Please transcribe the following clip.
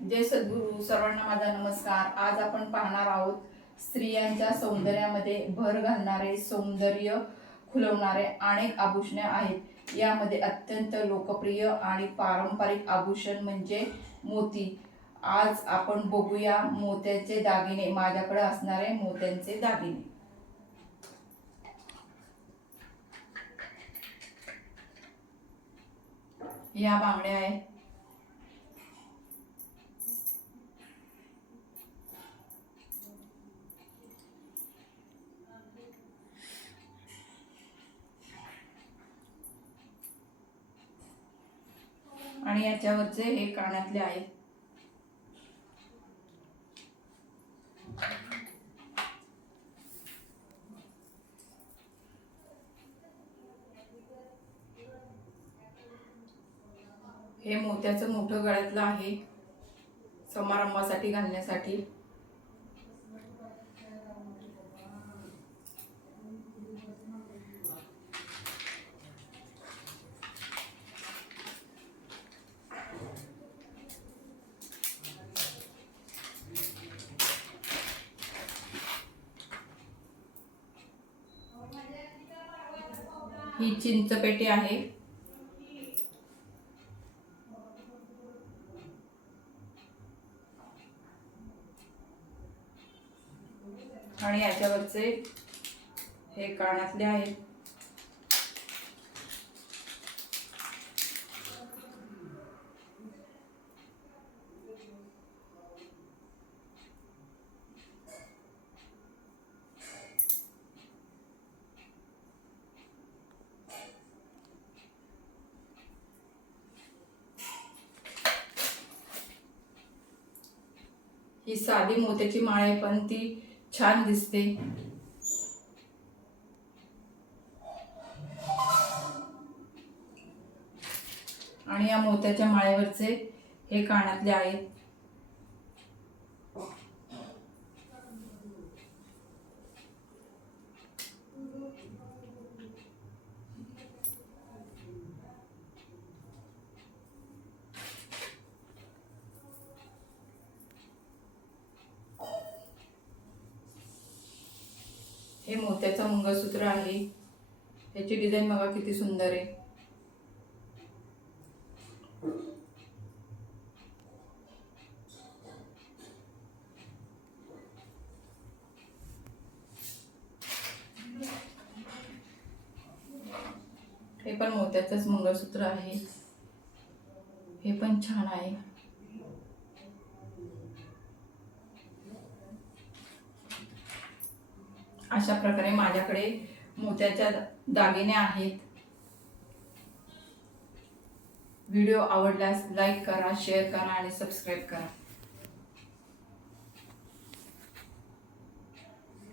जय सद्गुरू सर्वांना माझा नमस्कार. आज आपण पाहणार आहोत स्त्रियांच्या सौंदर्यामध्ये भर घालणारे सौंदर्य खुलवणारे अनेक आभूषणे आहेत. यामध्ये अत्यंत लोकप्रिय आणि पारंपरिक आभूषण म्हणजे मोती. आज आपण बघूया मोत्याचे दागिने माझ्याकडे असणारे मोत्यांचे दागिने. या बांगड्या आहेत. आणि याच्यावरचे हे कानातले आहेत हे मोत्याचं मोठं गळ्यातलं आहे. समारंभासाठी घालण्यासाठी. ही चिंचपेटी आहे. आणि याच्यावरचे हे कानातले आहेत. ही साधी मोत्याची माळ आहे पण ती छान दिसते. आणि या मोत्याच्या माळेवरचे हे कानातले आहेत. हे मोत्याचं मंगळसूत्र आहे. याची डिझाईन बघा किती सुंदर आहे. हे पण मोत्याचंच मंगळसूत्र आहे. हे पण छान आहे. अशा प्रकारे माझ्याकडे मोत्याच्या दागिने आहेत. व्हिडिओ आवडल्यास लाईक करा शेअर करा आणि सबस्क्राईब करा.